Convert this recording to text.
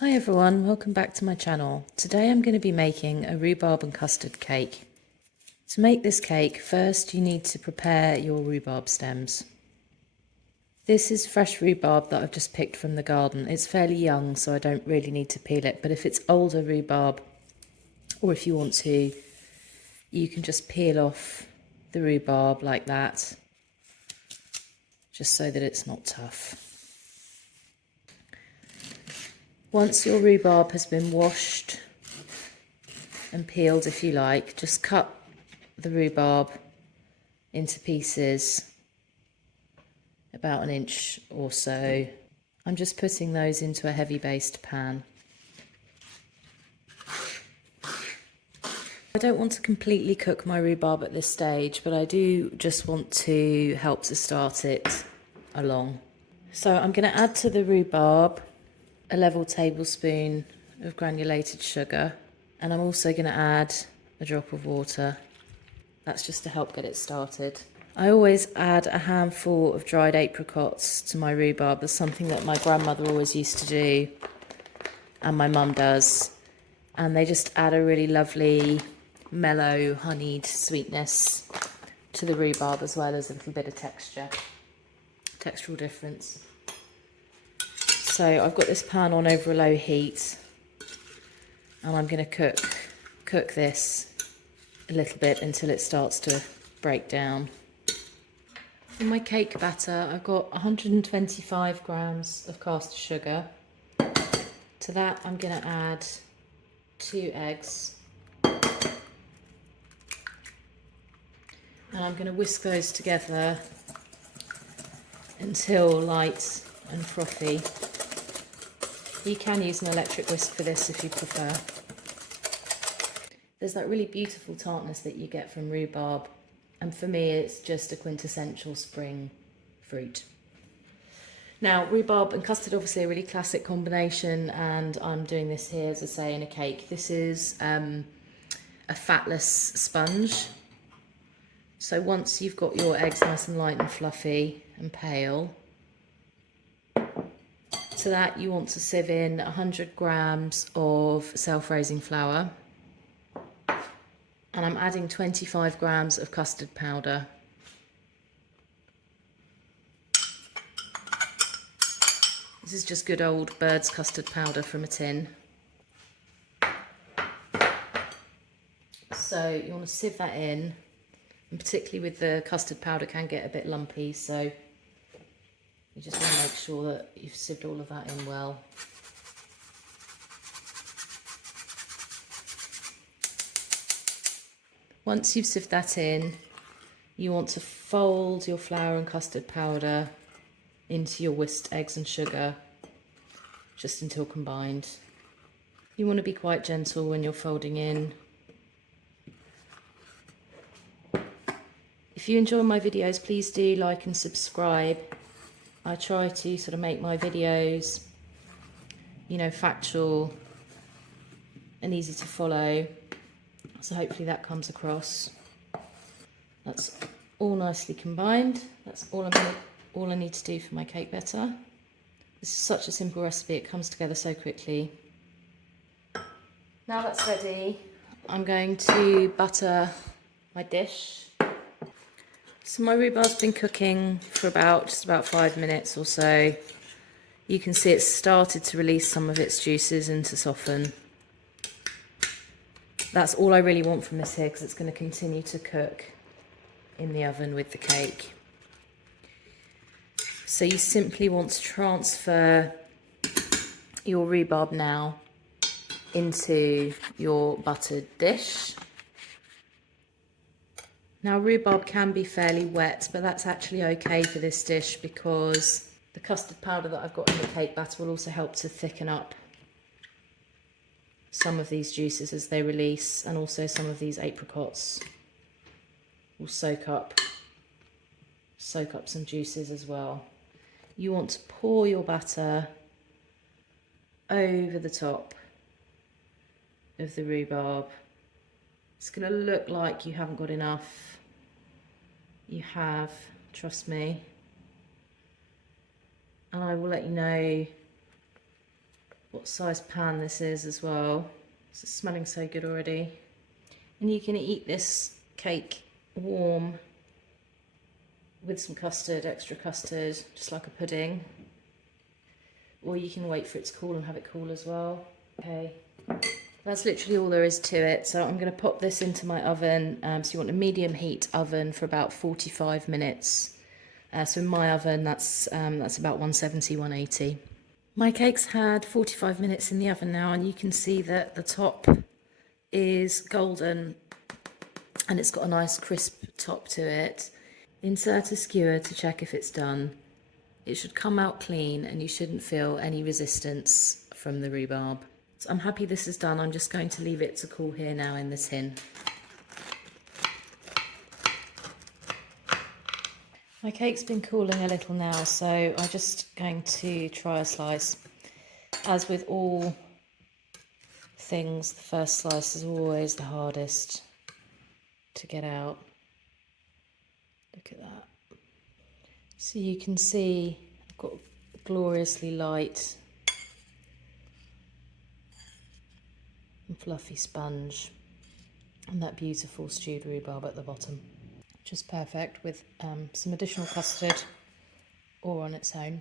Hi everyone, welcome back to my channel. Today I'm going to be making a rhubarb and custard cake. To make this cake, first you need to prepare your rhubarb stems. This is fresh rhubarb that I've just picked from the garden. It's fairly young, so I don't really need to peel it, but if it's older rhubarb, or if you want to, you can just peel off the rhubarb like that, just so that it's not tough. Once your rhubarb has been washed and peeled, if you like, just cut the rhubarb into pieces about 1 inch or so. I'm just putting those into a heavy based pan. I don't want to completely cook my rhubarb at this stage, but I do just want to help to start it along. So I'm going to add to the rhubarb a level tablespoon of granulated sugar, and I'm also going to add a drop of water. That's just to help get it started. I always add a handful of dried apricots to my rhubarb. That's something that my grandmother always used to do, and my mum does, and they just add a really lovely mellow honeyed sweetness to the rhubarb, as well as a little bit of textural difference. So I've got this pan on over a low heat, and I'm going to cook this a little bit until it starts to break down. In my cake batter, I've got 125 grams of caster sugar. To that, I'm going to add 2 eggs, and I'm going to whisk those together until light and frothy. You can use an electric whisk for this if you prefer. There's that really beautiful tartness that you get from rhubarb, and for me it's just a quintessential spring fruit. Now, rhubarb and custard, obviously a really classic combination, and I'm doing this here, as I say, in a cake. This is a fatless sponge. So once you've got your eggs nice and light and fluffy and pale, to that you want to sieve in 100 grams of self-raising flour, and I'm adding 25 grams of custard powder. This is just good old Bird's custard powder from a tin. So you want to sieve that in, and particularly with the custard powder can get a bit lumpy, so you just want to make sure that you've sieved all of that in well. Once you've sieved that in, you want to fold your flour and custard powder into your whisked eggs and sugar, just until combined. You want to be quite gentle when you're folding in. If you enjoy my videos, please do like and subscribe. I try to sort of make my videos, you know, factual and easy to follow. So hopefully that comes across. That's all nicely combined. That's all I need to do for my cake batter. This is such a simple recipe, it comes together so quickly. Now that's ready, I'm going to butter my dish. So my rhubarb's been cooking for just about 5 minutes or so. You can see it's started to release some of its juices and to soften. That's all I really want from this here, because it's going to continue to cook in the oven with the cake. So you simply want to transfer your rhubarb now into your buttered dish. Now, rhubarb can be fairly wet, but that's actually okay for this dish, because the custard powder that I've got in the cake batter will also help to thicken up some of these juices as they release, and also some of these apricots will soak up some juices as well. You want to pour your batter over the top of the rhubarb. It's going to look like you haven't got enough. You have, trust me. And I will let you know what size pan this is as well. It's smelling so good already. And you can eat this cake warm with some custard, extra custard, just like a pudding. Or you can wait for it to cool and have it cool as well. Okay, that's literally all there is to it. So I'm going to pop this into my oven. So you want a medium heat oven for about 45 minutes. So in my oven, that's about 170, 180. My cake's had 45 minutes in the oven now, and you can see that the top is golden and it's got a nice crisp top to it. Insert a skewer to check if it's done. It should come out clean and you shouldn't feel any resistance from the rhubarb. So I'm happy this is done. I'm just going to leave it to cool here now in the tin. My cake's been cooling a little now, so I'm just going to try a slice. As with all things, the first slice is always the hardest to get out. Look at that. So you can see I've got gloriously light and fluffy sponge and that beautiful stewed rhubarb at the bottom. Just perfect with some additional custard or on its own.